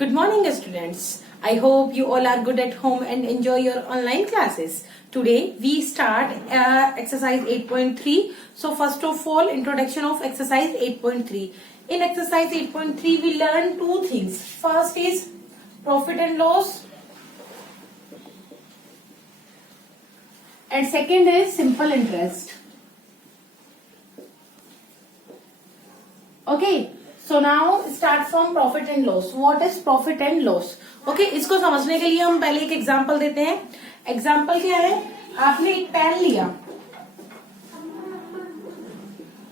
Good morning, students. I hope you all are good at home and enjoy your online classes. Today we start exercise 8.3. So first of all, introduction of exercise 8.3. In exercise 8.3, we learn two things. First is profit and loss, and second is simple interest. Okay. So now start from profit and loss. What is profit and loss? Okay, इसको समझने के लिए हम पहले एक example देते हैं. Example क्या है? आपने एक पेन लिया,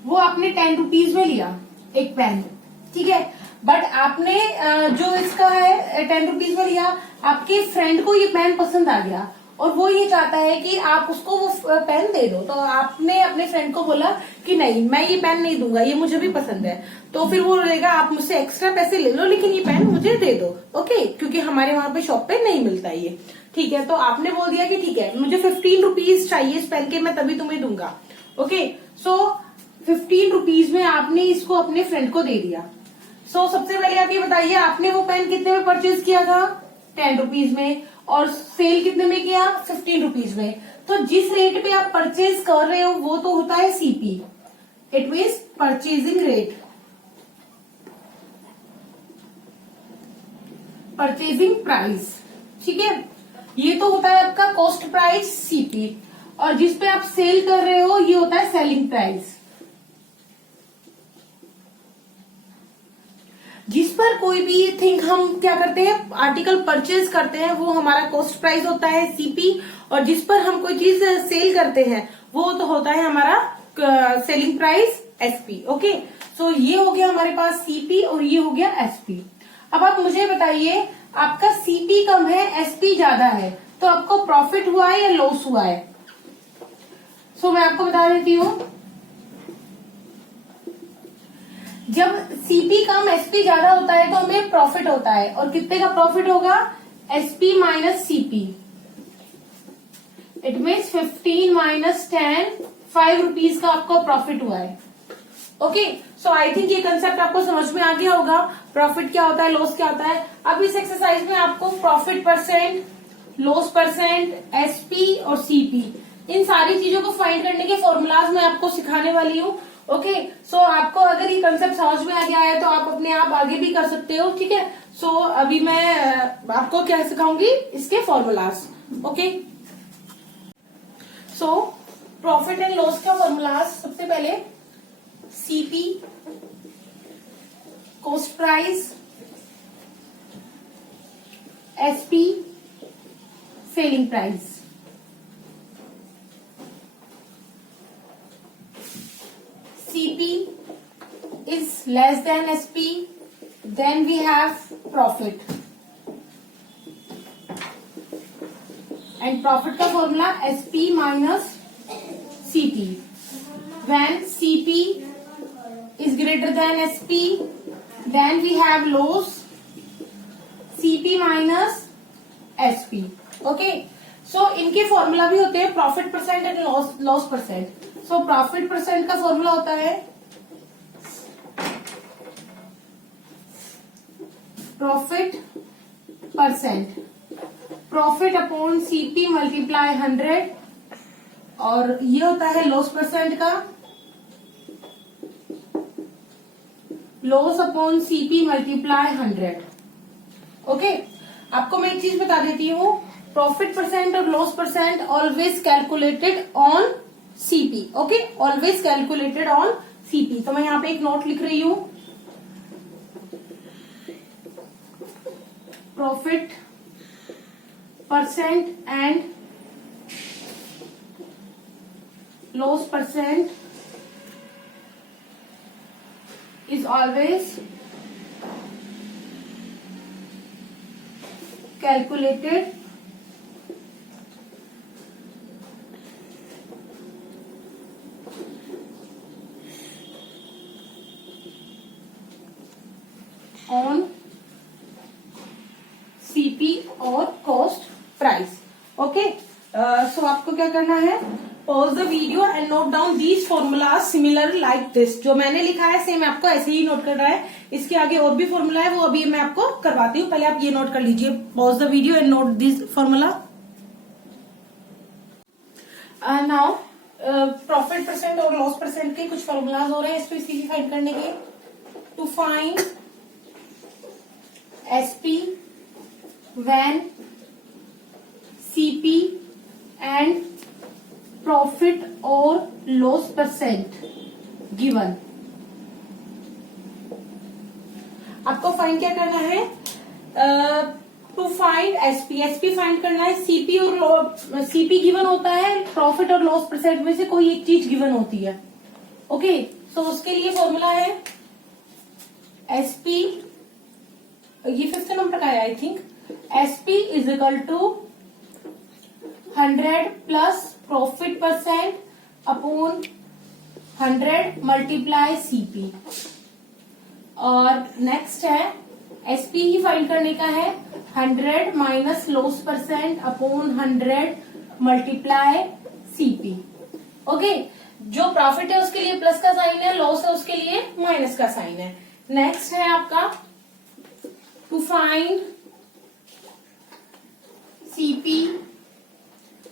वो आपने 10 रुपीज में लिया एक पेन, ठीक है. बट आपने जो इसका है 10 रुपीज में लिया, आपके फ्रेंड को ये पेन पसंद आ गया और वो ये चाहता है कि आप उसको वो पेन दे दो. तो आपने अपने फ्रेंड को बोला कि नहीं, मैं ये पेन नहीं दूंगा, ये मुझे भी पसंद है. तो फिर वो बोलेगा आप मुझसे एक्स्ट्रा पैसे ले लो लेकिन ये पेन मुझे दे दो. ओके, क्योंकि हमारे वहां पे शॉप पे नहीं मिलता ये, ठीक है. तो आपने बोल दिया कि ठीक है, मुझे 15 रुपीज चाहिए इस पेन के, मैं तभी तुम्हें दूंगा. ओके, सो 15 रुपीज में आपने इसको अपने फ्रेंड को दे दिया. सो सबसे पहले आप ये बताइए, आपने वो पेन कितने में परचेज किया था? 10 रुपीज में. और सेल कितने में किया? 15 रुपीज में. तो जिस रेट पे आप परचेज कर रहे हो वो तो होता है CP. It means purchasing rate, purchasing price, ठीक है. ये तो होता है आपका कॉस्ट प्राइस सीपी. और जिस पे आप सेल कर रहे हो ये होता है सेलिंग प्राइस. जिस पर कोई भी थिंग हम क्या करते हैं, आर्टिकल परचेज करते हैं, वो हमारा कॉस्ट प्राइस होता है सीपी. और जिस पर हम कोई चीज सेल करते हैं वो तो होता है हमारा सेलिंग प्राइस एसपी. ओके, सो ये हो गया हमारे पास सीपी और ये हो गया एसपी. अब आप मुझे बताइए, आपका सीपी कम है, एसपी ज्यादा है, तो आपको प्रॉफिट हुआ है या लॉस हुआ है? सो मैं आपको बता देती हूँ, जब सीपी कम एसपी ज्यादा होता है तो हमें प्रॉफिट होता है. और कितने का प्रॉफिट होगा? SP minus CP. It means 15 minus 10, 5 rupees का आपको प्रॉफिट हुआ है. ओके, सो आई थिंक ये कंसेप्ट आपको समझ में आ गया होगा. प्रॉफिट क्या होता है, लॉस क्या होता है. अब इस एक्सरसाइज में आपको profit percent, loss percent, SP और सीपी, इन सारी चीजों को फाइंड करने के फॉर्मूलाज मैं आपको सिखाने वाली हूँ. ओके, सो आपको अगर ये कंसेप्ट समझ में आ गया है तो आप अपने आप आगे भी कर सकते हो, ठीक है. सो अभी मैं आपको क्या सिखाऊंगी, इसके formulas. Okay, so profit and loss का फॉर्मूलाज. सबसे पहले CP cost price, SP selling price. CP is less than SP, then we have profit. And profit का formula SP minus CP. When CP is greater than SP, then we have loss, CP minus SP. Okay. So इनके formula भी होते हैं profit percent and loss percent. So profit percent का formula होता है profit percent, profit upon CP multiply 100. और ये होता है लॉस परसेंट का loss upon CP multiply 100. Okay, आपको मैं एक चीज बता देती हूँ, प्रॉफिट परसेंट और loss percent always calculated on CP. Okay, always calculated on CP. तो मैं यहाँ पे एक नोट लिख रही हूँ, profit percent and loss percent is always calculated on CP और कॉस्ट प्राइस. ओके, सो आपको क्या करना है, pause the video and note down these formula similar like this. जो मैंने लिखा है सेम आपको ऐसे ही नोट करना है। इसके आगे और भी फॉर्मूला है, वो अभी मैं आपको करवाती हूँ, पहले आप ये नोट कर लीजिए। Pause the video and note this formula. Now profit percent और लॉस परसेंट के कुछ फॉर्मूलाज हो रहे हैं एसपी फाइंड करने के। To find SP when CP and profit और लॉस परसेंट गिवन। आपको फाइंड क्या करना है? To find SP, SP find करना है। सीपी और सीपी गिवन होता है, प्रॉफिट और लॉस परसेंट में से कोई एक चीज गिवन होती है। ओके, सो उसके लिए फॉर्मूला है एसपी, ये 5th नंबर का है I think. SP is equal to 100 plus profit percent upon 100 multiply CP. और नेक्स्ट है एसपी ही फाइंड करने का है, 100 minus loss percent upon 100 multiply CP. Okay, जो प्रॉफिट है उसके लिए प्लस का साइन है, लॉस है उसके लिए माइनस का साइन है। नेक्स्ट है आपका to find CP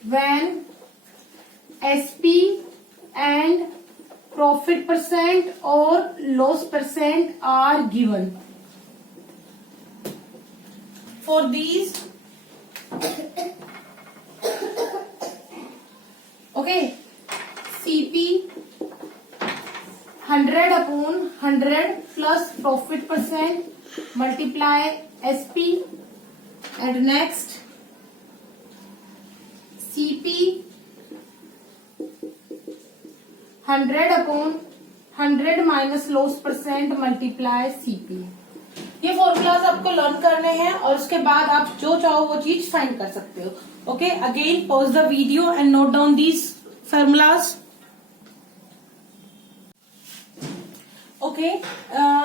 when SP and profit percent or loss percent are given. For these, okay, CP 100 upon 100 plus profit percent multiply SP, and next CP 100 upon 100 minus loss percent multiply CP. ये formulas आपको learn करने हैं और उसके बाद आप जो चाहो वो चीज फाइंड कर सकते हो। Okay, again pause the video and note down these formulas. Okay,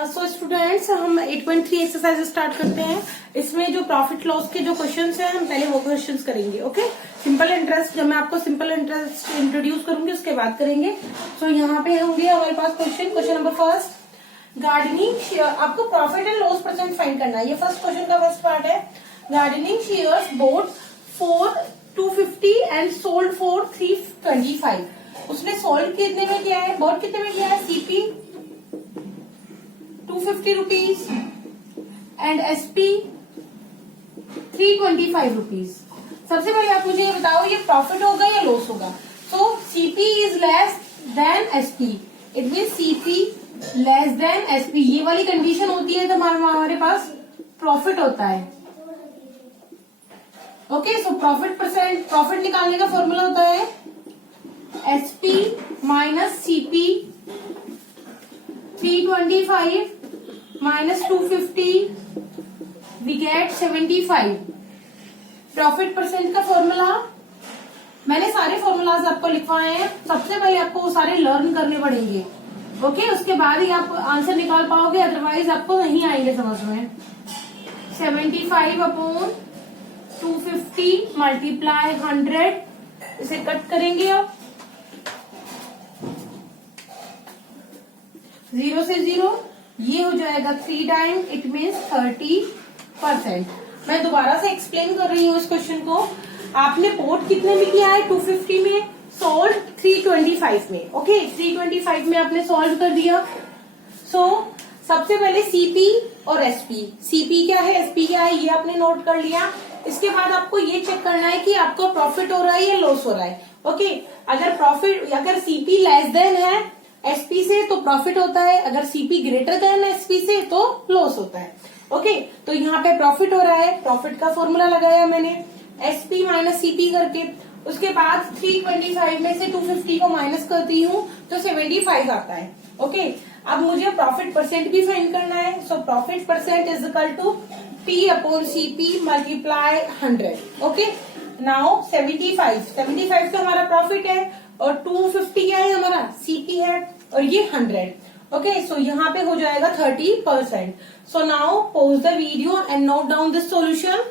so students, हम 8.3 एक्सरसाइज स्टार्ट करते हैं। इसमें जो प्रॉफिट लॉस के जो क्वेश्चंस हैं हम पहले वो क्वेश्चंस करेंगे। ओके, सिंपल इंटरेस्ट, जब मैं आपको सिंपल इंटरेस्ट इंट्रोड्यूस करूंगी उसके बाद करेंगे। सो यहाँ पे होंगे हमारे पास क्वेश्चन नंबर फर्स्ट, गार्डनिंग। आपको profit and loss percent find करना है। ये फर्स्ट क्वेश्चन का फर्स्ट पार्ट है। Gardening shares boat for 250 and sold for 325। उसने सोल्ड कितने में किया है, बोट कितने में किया है? CP 250 rupees and SP 325 rupees. सबसे पहले आप मुझे ये बताओ, ये प्रॉफिट होगा या लॉस होगा? So CP is less than SP, it mean CP less than SP. ये वाली कंडीशन होती है तो हमारे पास प्रॉफिट होता है। Okay, so profit percent, profit निकालने का फॉर्मूला होता है SP minus CP 325 minus 250 we get 75। Profit percent का फॉर्मूला मैंने सारे फॉर्मूलाज आपको लिखवाए हैं। सबसे पहले आपको वो सारे लर्न करने पड़ेंगे। ओके, उसके बाद ही आप आंसर निकाल पाओगे, अदरवाइज आपको नहीं आएंगे समझ में। 75 अपॉन 250 मल्टीप्लाई 100, इसे कट करेंगे आप, 0 से 0, ये हो जाएगा 3 टाइम, इट मीन्स 30%। मैं दोबारा से एक्सप्लेन कर रही हूँ इस क्वेश्चन को। आपने बोट कितने में किया है? 250 में, सोल्ड 325 में। ओके, 325 में आपने सोल्व कर दिया। सो सबसे पहले सीपी और एसपी, सीपी क्या है, एसपी क्या है, ये आपने नोट कर लिया। इसके बाद आपको ये चेक करना है कि आपको प्रॉफिट हो रहा है या लॉस हो रहा है। ओके, अगर सीपी लेस देन है एसपी से तो प्रॉफिट होता है, अगर सीपी ग्रेटर देन एसपी से तो लॉस होता है। ओके, तो यहाँ पे प्रॉफिट हो रहा है, प्रॉफिट का फॉर्मूला लगाया मैंने एसपी माइनस सीपी करके। उसके बाद 325 में से 250 को माइनस करती हूँ तो 75 आता है। ओके, अब मुझे प्रॉफिट परसेंट भी फाइंड करना है। So profit percent is equal to P upon CP multiply 100। Okay, now 75 तो हमारा प्रॉफिट है और 250 क्या है हमारा, सीपी है, और ये 100। ओके, सो यहाँ पे हो जाएगा 30%। So now pause the video and note down this solution.